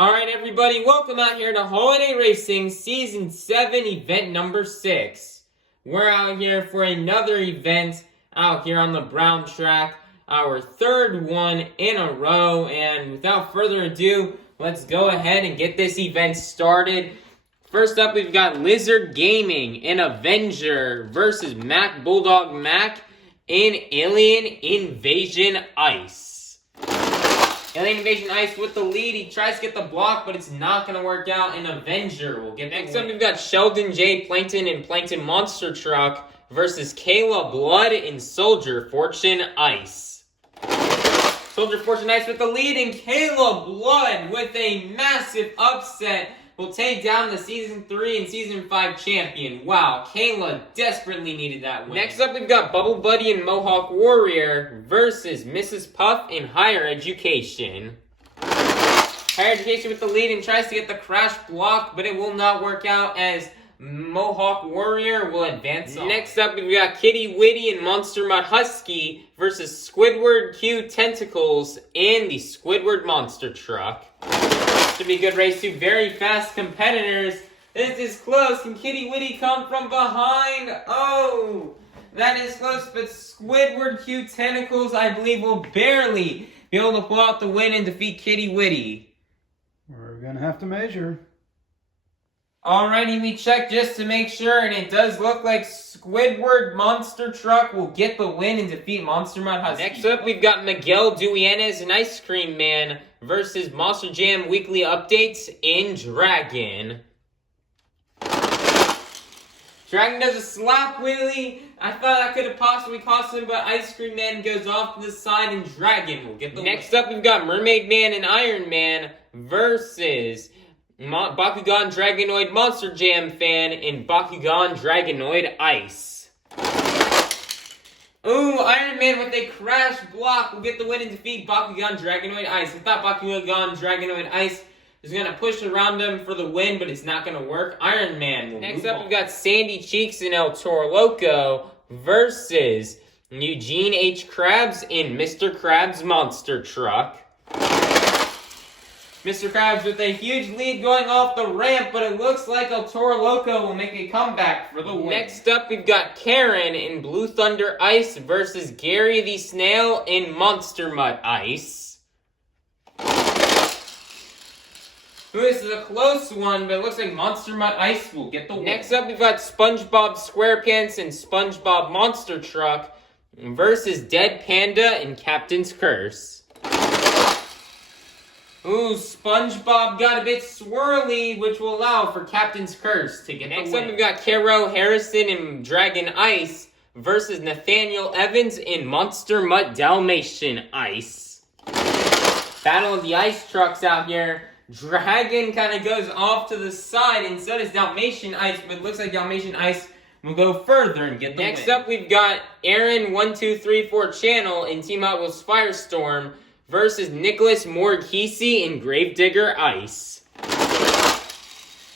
Alright everybody, welcome out here to Holiday Racing Season 7, Event number 6. We're out here for another event out here on the Brown track, our third one in a row, and without further ado, let's go ahead and get this event started. First up, we've got Lizard Gaming and Avenger versus Mac Bulldog Mac in Alien Invasion Ice. Alien Invasion Ice with the lead. He tries to get the block, but it's not going to work out, and Avenger will get next up. We've got Sheldon J. Plankton and Plankton Monster Truck versus Kayla Blood and Soldier Fortune Ice. Soldier Fortune Ice with the lead, and Kayla Blood with a massive upset will take down the Season 3 and Season 5 champion. Wow, Kayla desperately needed that win. Next up, we've got Bubble Buddy and Mohawk Warrior versus Mrs. Puff in Higher Education. Higher Education with the lead and tries to get the crash block, but it will not work out as Mohawk Warrior will advance on. Next up, we've got Kitty Witty and Monster Mutt Husky versus Squidward Q Tentacles and the Squidward Monster Truck. Should be a good race. Two very fast competitors. This is close. Can Kitty Witty come from behind? Oh, that is close, but Squidward Q Tentacles, I believe, will barely be able to pull out the win and defeat Kitty Witty. We're going to have to measure. Alrighty, we checked just to make sure, and it does look like Squidward Monster Truck will get the win and defeat Monster Mutt Husky. Next up, we've got Miguel Duenas and Ice Cream Man versus Monster Jam Weekly Updates in Dragon. Dragon does a slap wheelie. I thought that could have possibly cost him, but Ice Cream Man goes off to the side and Dragon will get the win. Next up, we've got Mermaid Man and Iron Man versus Bakugan Dragonoid Monster Jam Fan and Bakugan Dragonoid Ice. Ooh, Iron Man with a crash block will get the win and defeat Bakugan Dragonoid Ice. I thought Bakugan Dragonoid Ice was going to push around him for the win, but it's not going to work. Iron Man will Next up, we've got Sandy Cheeks and El Toro Loco versus Eugene H. Krabs and Mr. Krabs Monster Truck. Mr. Krabs with a huge lead going off the ramp, but it looks like El Toro Loco will make a comeback for the win. Next up, we've got Karen in Blue Thunder Ice versus Gary the Snail in Monster Mutt Ice. This is a close one, but it looks like Monster Mutt Ice will get the win. Next up, we've got SpongeBob SquarePants and SpongeBob Monster Truck versus Dead Panda and Captain's Curse. Ooh, SpongeBob got a bit swirly, which will allow for Captain's Curse to get the win. Next up, we've got Caro Harrison in Dragon Ice versus Nathaniel Evans in Monster Mutt Dalmatian Ice. Battle of the Ice Trucks out here. Dragon kind of goes off to the side, and so does Dalmatian Ice, but it looks like Dalmatian Ice will go further and get the win. Next up, we've got Aaron1234 Channel in Team Hot Wheels Firestorm versus Nicholas Morghese in Gravedigger Ice.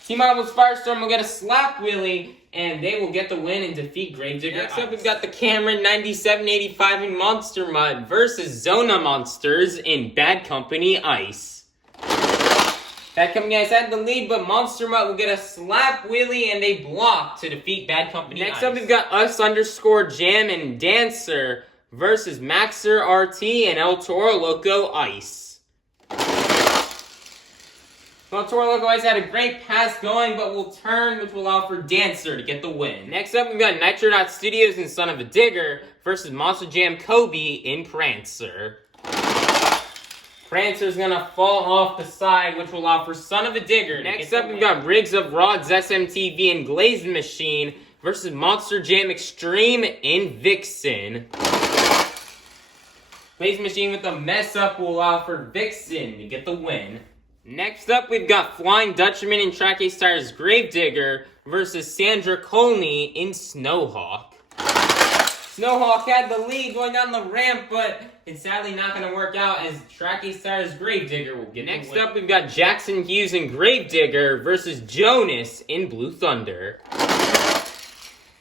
Team Hot Wheels Firestorm will get a slap wheelie, and they will get the win and defeat Gravedigger Ice. Next up, we've got the Cameron 9785 in Monster Mutt versus Zona Monsters in Bad Company Ice. Bad Company Ice had the lead, but Monster Mutt will get a slap wheelie and a block to defeat Bad Company Ice. Next up, we've got Us_Jam and Dancer versus Maxer RT and El Toro Loco Ice. El Toro Loco Ice had a great pass going, but will turn, which will allow for Dancer to get the win. Next up, we've got Nitro Studios and Son of a Digger versus Monster Jam Kobe in Prancer. Prancer's gonna fall off the side, which will allow for Son of a Digger. Next up, we've got Riggs of Rods SMTV and Glazed Machine versus Monster Jam Extreme in Vixen. Glazed Machine with a mess up will allow for Vixen to get the win. Next up, we've got Flying Dutchman and Track A Stars Gravedigger versus Sandra Colney in Snowhawk. Snowhawk had the lead going down the ramp, but it's sadly not going to work out as Track A Stars Gravedigger will get the win. Next up, we've got Jackson Hughes and Gravedigger versus Jonas in Blue Thunder.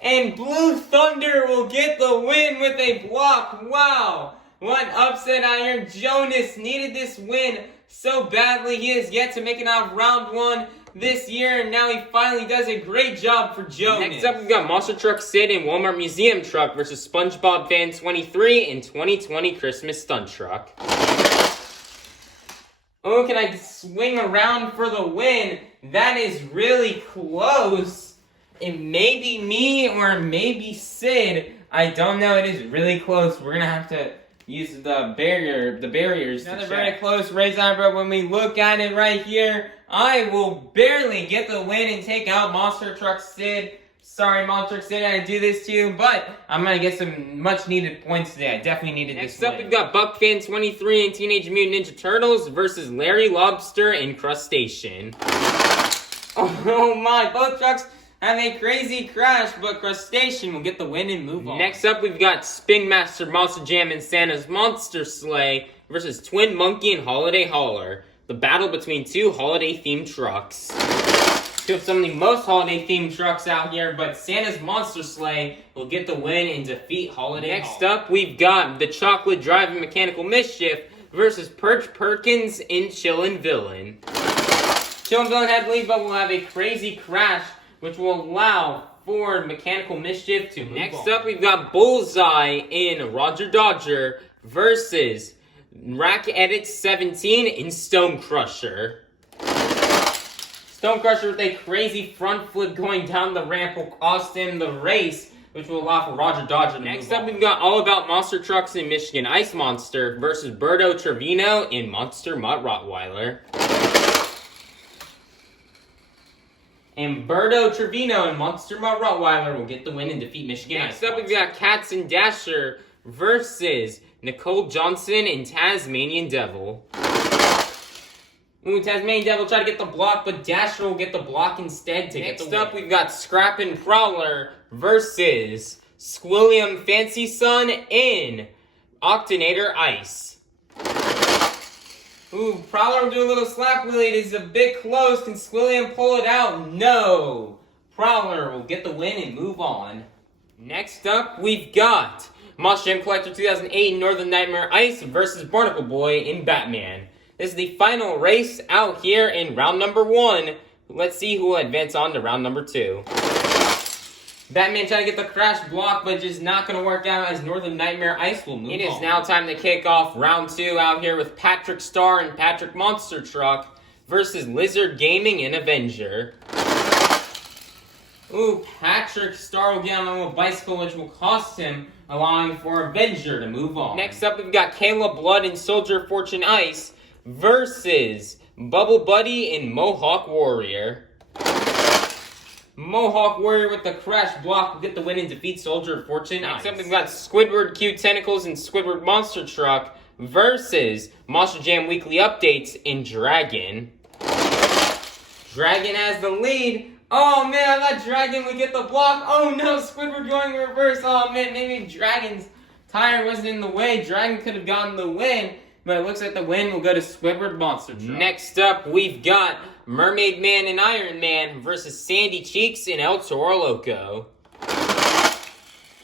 And Blue Thunder will get the win with a block. Wow. What upset out here. Jonas needed this win so badly. He has yet to make it out of round 1 this year, and now he finally does a great job for Jonas. Next up, we've got Monster Truck Sid and Walmart Museum Truck versus SpongeBob Fan 23 and 2020 Christmas Stunt Truck. Oh, can I swing around for the win? That is really close. It may be me or maybe Sid. I don't know. It is really close. We're gonna have to use the barriers. Another very close race, but when we look at it right here, I will barely get the win and take out Monster Truck Sid. Sorry, Monster Truck Sid, I had to do this to you, but I'm gonna get some much needed points today. I definitely needed this win. Next up, we've got BuckFan 23 and Teenage Mutant Ninja Turtles versus Larry Lobster and Crustacean. Oh my, both trucks have a crazy crash, but Crustacean will get the win and move on. Next up, we've got Spin Master Monster Jam and Santa's Monster Sleigh versus Twin Monkey and Holiday Hauler. The battle between two holiday-themed trucks. Two of some of the most holiday-themed trucks out here, but Santa's Monster Sleigh will get the win and defeat Holiday Hauler. Next up, we've got the Chocolate Drive and Mechanical Mischief versus Perch Perkins and Chillin' Villain. Chillin' Villain had the lead, but will have a crazy crash, which will allow for Mechanical Mischief to move Next up, we've got Bullseye in Roger Dodger versus Rack Edit 17 in Stone Crusher. Stone Crusher with a crazy front flip going down the ramp will cost him the race, which will allow for Roger Dodger to Next up, we've got All About Monster Trucks in Michigan Ice Monster versus Berto Trevino in Monster Mutt Rottweiler. And Berto Trevino and Monster Mutt Rottweiler will get the win and defeat Michigan Ice Monster. Next up, we've got Cats and Dasher versus Nicole Johnson and Tasmanian Devil. Ooh, Tasmanian Devil try to get the block, but Dasher will get the block instead to get the win. Next up, we've got Scrap and Prowler versus Squilliam Fancy Sun in Octonator Ice. Ooh, Prowler will do a little slap wheelie. It is a bit close. Can Squilliam pull it out? No. Prowler will get the win and move on. Next up, we've got Monster Jam Collector 2008 Northern Nightmare Ice versus Barnacle Boy in Batman. This is the final race out here in round number 1. Let's see who will advance on to round number 2. Batman trying to get the crash block, but just not going to work out as Northern Nightmare Ice will move on. It is now time to kick off round 2 out here with Patrick Star and Patrick Monster Truck versus Lizard Gaming and Avenger. Ooh, Patrick Star will get on a little bicycle, which will cost him, allowing for Avenger to move on. Next up, we've got Kayla Blood and Soldier Fortune Ice versus Bubble Buddy and Mohawk Warrior. Mohawk Warrior with the crash block will get the win and defeat Soldier of Fortune. Next up, we've got Squidward Cute Tentacles and Squidward Monster Truck versus Monster Jam Weekly Updates in Dragon. Dragon has the lead. Oh man, I thought Dragon would get the block. Oh no, Squidward going reverse. Oh man, maybe Dragon's tire wasn't in the way. Dragon could have gotten the win, but it looks like the win will go to Squidward Monster Truck. Next up, we've got Mermaid Man and Iron Man versus Sandy Cheeks and El Toro Loco.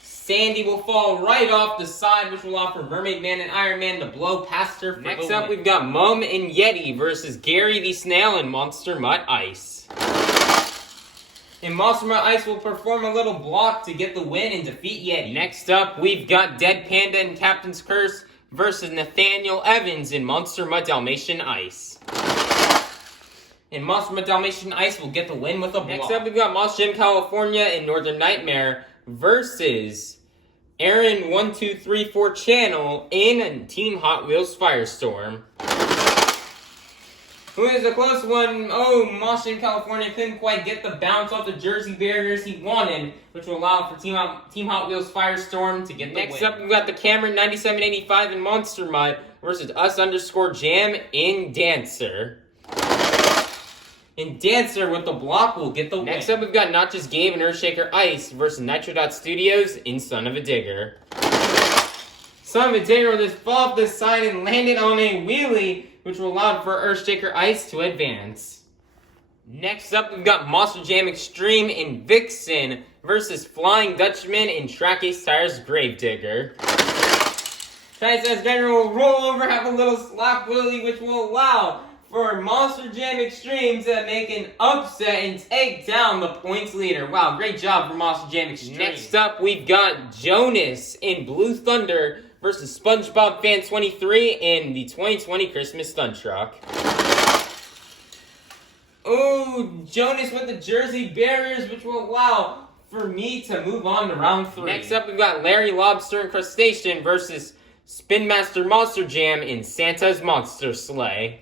Sandy will fall right off the side, which will offer Mermaid Man and Iron Man to blow past her for Next the up, win. We've got Mum and Yeti versus Gary the Snail and Monster Mutt Ice. And Monster Mutt Ice will perform a little block to get the win and defeat Yeti. Next up, we've got Dead Panda and Captain's Curse versus Nathaniel Evans in Monster Mutt Dalmatian Ice. And Monster Mutt Dalmatian Ice will get the win with a block. Next up, we've got Monster Jam California and Northern Nightmare versus Aaron1234 Channel in Team Hot Wheels Firestorm. Who is a close one? Oh, Monster Jam California couldn't quite get the bounce off the jersey barriers he wanted, which will allow for Team Hot Wheels Firestorm to get the win. Next up, we've got the Cameron 9785 and Monster Mutt versus Us_Jam in Dancer. And Dancer with the block will get the win. Next up, we've got Not Just Gabe and Earthshaker Ice versus Nitro Studios in Son of a Digger. Son of a Digger will just fall off the side and land it on a wheelie, which will allow for Earthshaker Ice to advance. Next up, we've got Monster Jam Extreme in Vixen versus Flying Dutchman in Track Ace Tires Gravedigger. Triceps Grinder will roll over, have a little slap wheelie, which will allow for Monster Jam Extreme to make an upset and take down the points leader. Wow, great job for Monster Jam Extreme. Next up, we've got Jonas in Blue Thunder versus SpongeBob Fan 23 in the 2020 Christmas Stunt Truck. Ooh, Jonas with the Jersey barriers, which will allow for me to move on to round 3. Next up, we've got Larry Lobster and Crustacean versus Spin Master Monster Jam in Santa's Monster Sleigh.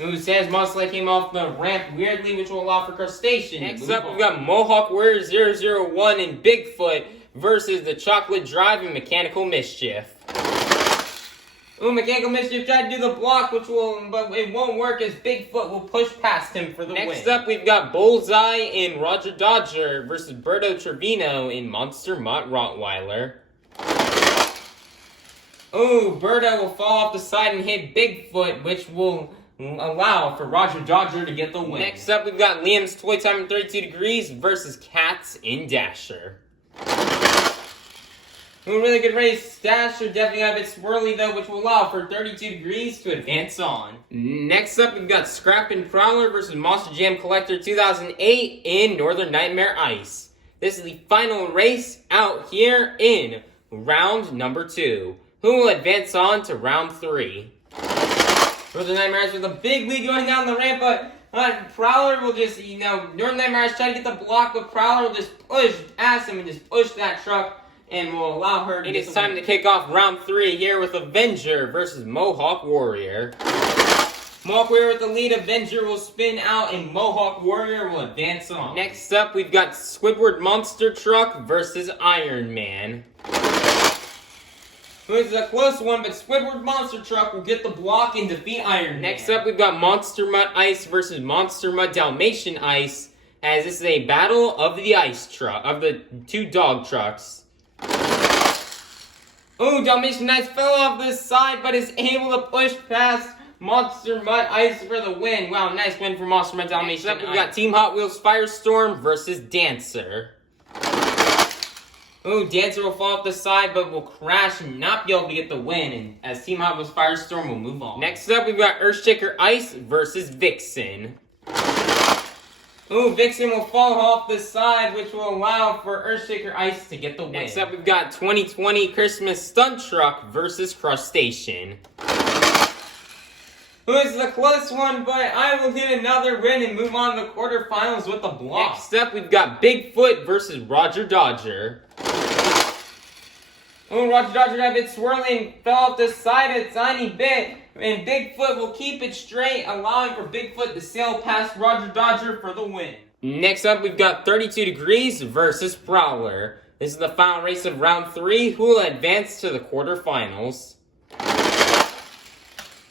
Ooh, Santa's Monster Sleigh came off the ramp weirdly, which will allow for Crustacean. Next up, we've got Mohawk Warrior 001 and Bigfoot versus the Chocolate Drive and Mechanical Mischief. Ooh, Mechanical Mischief tried to do the block, but it won't work as Bigfoot will push past him for the win. Next up, we've got Bullseye in Roger Dodger versus Berto Trevino in Monster Mutt Rottweiler. Ooh, Berto will fall off the side and hit Bigfoot, which will allow for Roger Dodger to get the win. Next up, we've got Liam's Toy Time in 32 Degrees versus Cats in Dasher. Ooh, really good race. Dasher definitely got a bit swirly though, which will allow for 32 Degrees to advance on. Next up, we've got Scrap and Prowler versus Monster Jam Collector 2008 in Northern Nightmare Ice. This is the final race out here in round number 2. Who will advance on to round 3? Northern Nightmare Ice with a big lead going down the ramp, but Prowler will just, Northern Nightmare Ice try to get the block, but Prowler will just push past him and just push that truck and will allow her to get the win. It is time to kick off round 3 here with Avenger versus Mohawk Warrior. Mohawk Warrior with the lead, Avenger will spin out, and Mohawk Warrior will advance on. Next up, we've got Squidward Monster Truck versus Iron Man. This is a close one, but Squidward Monster Truck will get the block and defeat Iron Man. Next up, we've got Monster Mutt Ice versus Monster Mutt Dalmatian Ice, as this is a battle of the ice truck, of the 2 dog trucks. Ooh, Dalmatian Ice fell off this side, but is able to push past Monster Mutt Ice for the win. Wow, nice win for Monster Mutt Dalmatian. Next up, we've got Team Hot Wheels Firestorm versus Dancer. Ooh, Dancer will fall off the side, but will crash and not be able to get the win, and as Team Hot Wheels Firestorm will move on. Next up, we've got Earthshaker Ice versus Vixen. Ooh, Vixen will fall off the side, which will allow for Earthshaker Ice to get the win. Next up, we've got 2020 Christmas Stunt Truck versus Crustacean. Ooh, this is a close one, but I will get another win and move on to the quarterfinals with the block. Next up, we've got Bigfoot versus Roger Dodger. Ooh, Roger Dodger got a bit swirling, fell off the side a tiny bit, and Bigfoot will keep it straight, allowing for Bigfoot to sail past Roger Dodger for the win. Next up, we've got 32 Degrees versus Prowler. This is the final race of round 3, who will advance to the quarterfinals.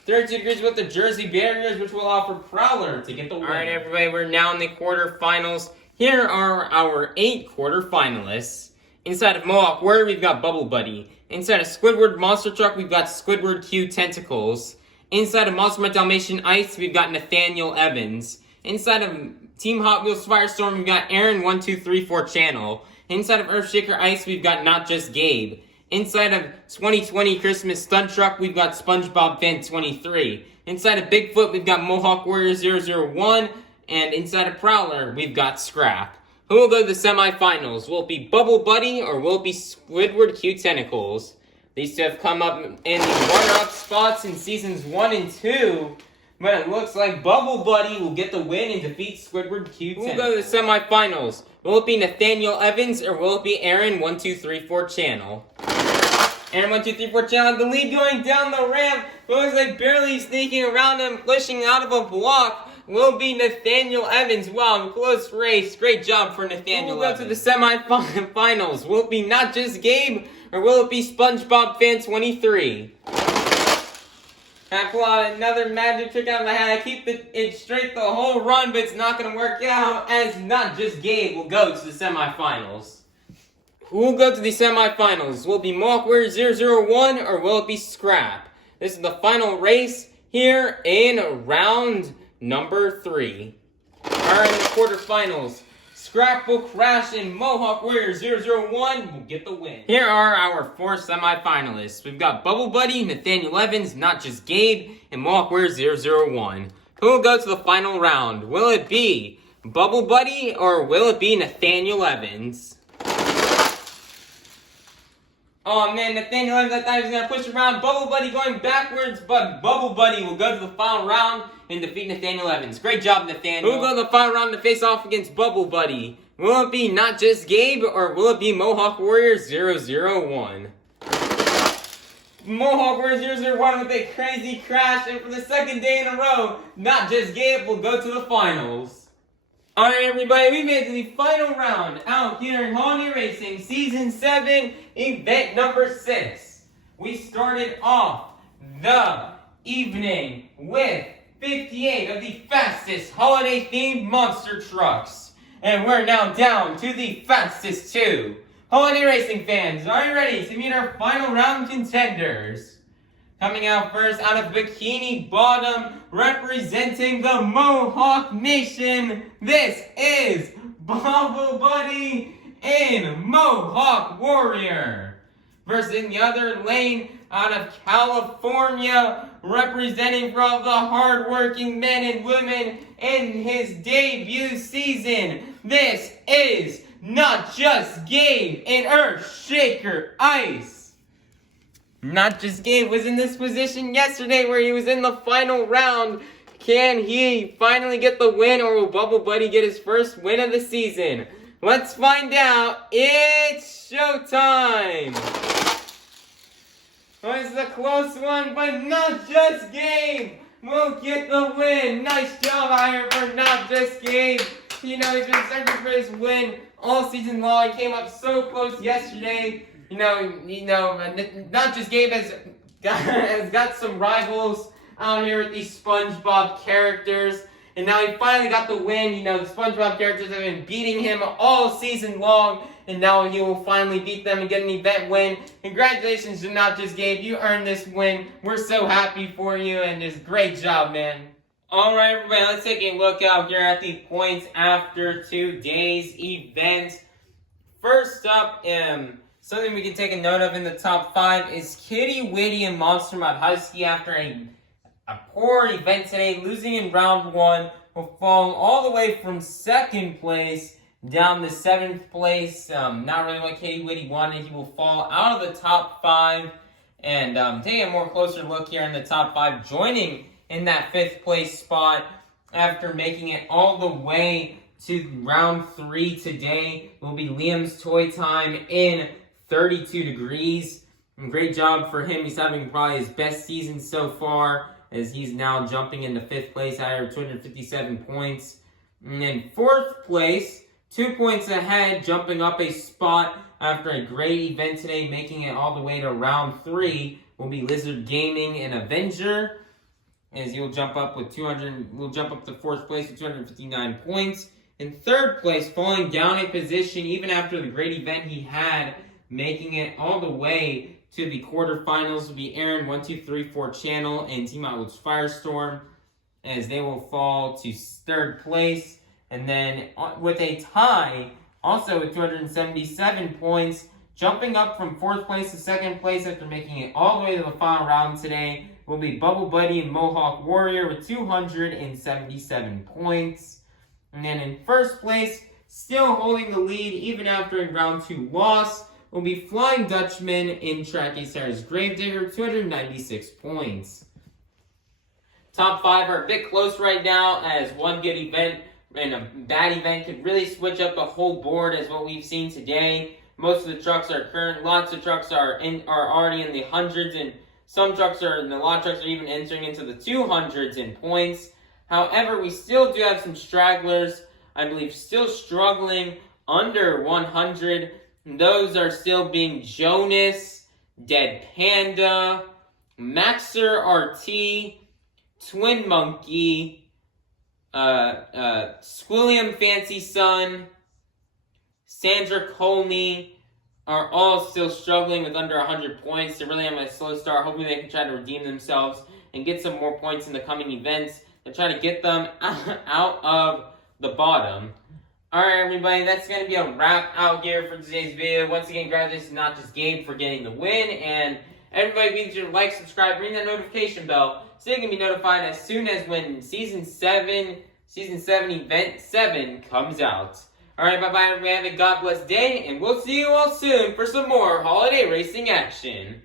32 Degrees with the Jersey barriers, which will allow for Prowler to get the win. Alright, everybody, we're now in the quarterfinals. Here are our 8 quarterfinalists. Inside of Mohawk Warrior, we've got Bubble Buddy. Inside of Squidward Monster Truck, we've got Squidward Q Tentacles. Inside of Monster Mutt Dalmatian Ice, we've got Nathaniel Evans. Inside of Team Hot Wheels Firestorm, we've got Aaron1234 Channel. Inside of Earthshaker Ice, we've got Not Just Gabe. Inside of 2020 Christmas Stunt Truck, we've got SpongeBob Fan 23. Inside of Bigfoot, we've got Mohawk Warrior 001. And inside of Prowler, we've got Scrap. Who will go to the semifinals? Will it be Bubble Buddy or will it be Squidward Q Tentacles? These two have come up in the runner-up spots in seasons 1 and 2. But it looks like Bubble Buddy will get the win and defeat Squidward Q Tentacles. Who will go to the semifinals? Will it be Nathaniel Evans or will it be Aaron1234 Channel? Aaron1234 Channel, the lead going down the ramp. It looks like barely sneaking around him, pushing out of a block. Will be Nathaniel Evans. Wow, close race. Great job for Nathaniel Evans. We'll go to the semifinals. Will it be Not Just Gabe or will it be SpongeBob Fan 23? I pull out another magic trick out of my hat. I keep it straight the whole run, but it's not going to work out as Not Just Gabe will go to the semifinals. Who will go to the semifinals? Will it be Mohawk Warrior 001 or will it be Scrap? This is the final race here in round number 3. Alright, in the quarterfinals, Scrapple Crash, and Mohawk Warrior 001 will get the win. Here are our 4 semifinalists. We've got Bubble Buddy, Nathaniel Evans, Not Just Gabe, and Mohawk Warrior 001. Who will go to the final round? Will it be Bubble Buddy or will it be Nathaniel Evans? Oh man, Nathaniel Evans, I thought he was going to push around. Bubble Buddy going backwards, but Bubble Buddy will go to the final round and defeat Nathaniel Evans. Great job, Nathaniel. Who will go to the final round to face off against Bubble Buddy? Will it be Not Just Gabe or will it be Mohawk Warrior 001? Mohawk Warrior 001 with a crazy crash, and for the second day in a row, Not Just Gabe will go to the finals. Alright everybody, we made it to the final round out here in Holiday Racing Season 7, event number 6. We started off the evening with 58 of the fastest holiday-themed monster trucks. And we're now down to the fastest 2. Holiday Racing fans, are you ready to meet our final round contenders? Coming out first out of Bikini Bottom, representing the Mohawk Nation, this is Bubble Buddy and Mohawk Warrior. Versus in the other lane, out of California, representing for all the hardworking men and women in his debut season, this is Not Just Gabe and Earthshaker Ice. Not Just Gabe was in this position yesterday where he was in the final round. Can he finally get the win, or will Bubble Buddy get his first win of the season? Let's find out. It's showtime! Oh, this is a close one, but Not Just Gabe will get the win. Nice job out here for Not Just Gabe. You know, he's been searching for his win all season long. He came up so close yesterday. You know, Not Just Gabe has got some rivals out here with these SpongeBob characters. And now he finally got the win. You know, the SpongeBob characters have been beating him all season long. And now he will finally beat them and get an event win. Congratulations to Not Just Gabe. You earned this win. We're so happy for you. And just great job, man. Alright, everybody, let's take a look out here at the points after today's event. First up, something we can take a note of in the top 5 is Kitty Witty and Monster Mod Husky after a poor event today, losing in round 1, will fall all the way from 2nd place down to 7th place. Not really what Kitty Witty wanted. He will fall out of the top 5 and take a more closer look here in the top 5, joining in that 5th place spot after making it all the way to round 3 today. Will be Liam's Toy Time in 32 degrees. Great job for him. He's having probably his best season so far, as he's now jumping into 5th place out of 257 points. And then 4th place, 2 points ahead, jumping up a spot after a great event today, making it all the way to round 3, will be Lizard Gaming and Avenger, as he'll jump up with 200. Will jump up to 4th place with 259 points. In 3rd place, falling down a position even after the great event he had, making it all the way to the quarterfinals, will be Aaron1234 Channel and Team Outwoods Firestorm, as they will fall to 3rd place. And then with a tie, also with 277 points, jumping up from 4th place to 2nd place after making it all the way to the final round today, will be Bubble Buddy and Mohawk Warrior with 277 points. And then in 1st place, still holding the lead even after a round 2 loss, will be Flying Dutchman in Tracky Sarah's Gravedigger, 296 points. Top 5 are a bit close right now, as one good event and a bad event could really switch up the whole board, as what we've seen today. Most of the trucks are lots of trucks are already in the hundreds, and some trucks a lot of trucks are even entering into the 200s in points. However, we still do have some stragglers, I believe, still struggling under 100. Those are still being Jonas, Dead Panda, Maxer RT, Twin Monkey, Squilliam Fancy Sun, Sandra Colney, are all still struggling with under 100 points. They're really having a slow start. Hopefully they can try to redeem themselves and get some more points in the coming events and try to get them out of the bottom. Alright everybody, that's going to be a wrap out here for today's video. Once again, congratulations not just Gabe for getting the win, and everybody be sure to like, subscribe, ring that notification bell so you can be notified as soon as when Season 7 Event 7 comes out. Alright, bye-bye everybody, have a God bless day, and we'll see you all soon for some more holiday racing action.